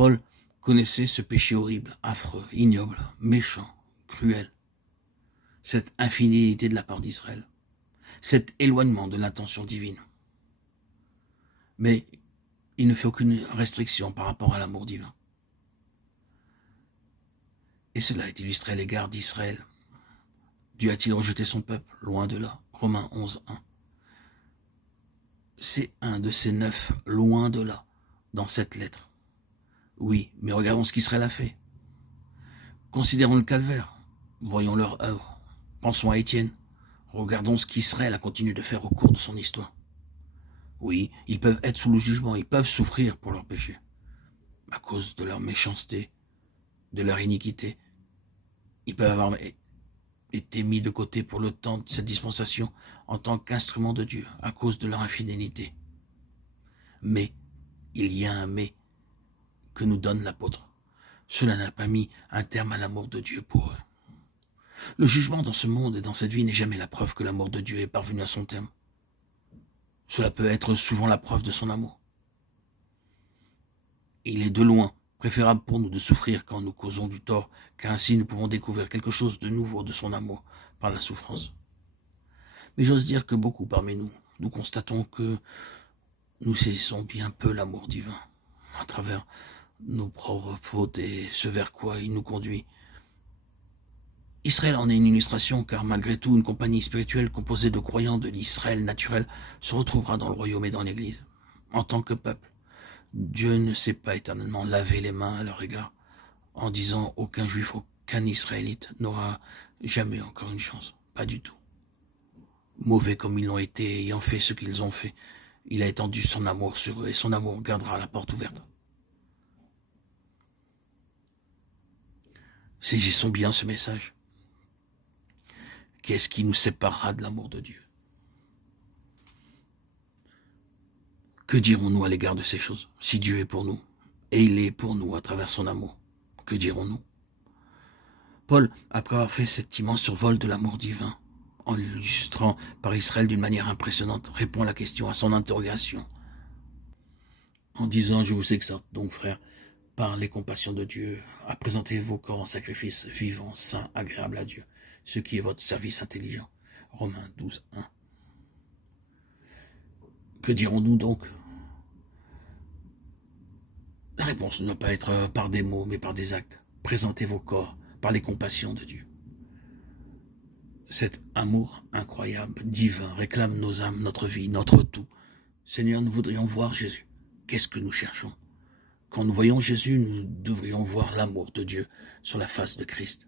Paul connaissait ce péché horrible, affreux, ignoble, méchant, cruel, cette infidélité de la part d'Israël, cet éloignement de l'intention divine. Mais il ne fait aucune restriction par rapport à l'amour divin. Et cela est illustré à l'égard d'Israël. Dieu a-t-il rejeté son peuple? Loin de là. Romains 11, 1. C'est un de ces 9, loin de là, dans cette lettre. Oui, mais regardons ce qu'Israël a fait. Considérons le calvaire. Voyons leur œuvre. Pensons à Étienne. Regardons ce qu'Israël a continué de faire au cours de son histoire. Oui, ils peuvent être sous le jugement, ils peuvent souffrir pour leurs péchés, à cause de leur méchanceté, de leur iniquité. Ils peuvent avoir été mis de côté pour le temps de cette dispensation en tant qu'instrument de Dieu, à cause de leur infidélité. Mais, il y a un mais que nous donne l'apôtre. Cela n'a pas mis un terme à l'amour de Dieu pour eux. Le jugement dans ce monde et dans cette vie n'est jamais la preuve que l'amour de Dieu est parvenu à son terme. Cela peut être souvent la preuve de son amour. Il est de loin préférable pour nous de souffrir quand nous causons du tort, car ainsi nous pouvons découvrir quelque chose de nouveau de son amour par la souffrance. Mais j'ose dire que beaucoup parmi nous constatons que nous saisissons bien peu l'amour divin, à travers nos propres fautes et ce vers quoi il nous conduit. Israël en est une illustration, car malgré tout, une compagnie spirituelle composée de croyants de l'Israël naturel se retrouvera dans le royaume et dans l'Église. En tant que peuple, Dieu ne s'est pas éternellement lavé les mains à leur égard, en disant aucun juif, aucun israélite n'aura jamais encore une chance. Pas du tout. Mauvais comme ils l'ont été, ayant fait ce qu'ils ont fait, il a étendu son amour sur eux et son amour gardera la porte ouverte. Saisissons bien ce message. Qu'est-ce qui nous séparera de l'amour de Dieu? Que dirons-nous à l'égard de ces choses? Si Dieu est pour nous, et il est pour nous à travers son amour, que dirons-nous? Paul, après avoir fait cet immense survol de l'amour divin, en l'illustrant par Israël d'une manière impressionnante, répond à la question, à son interrogation, en disant, je vous exhorte donc, frères, par les compassions de Dieu, à présenter vos corps en sacrifice vivant, saint, agréable à Dieu, ce qui est votre service intelligent. Romains 12, 1. Que dirons-nous donc? La réponse ne doit pas être par des mots, mais par des actes. Présentez vos corps par les compassions de Dieu. Cet amour incroyable, divin, réclame nos âmes, notre vie, notre tout. Seigneur, nous voudrions voir Jésus. Qu'est-ce que nous cherchons? Quand nous voyons Jésus, nous devrions voir l'amour de Dieu sur la face de Christ.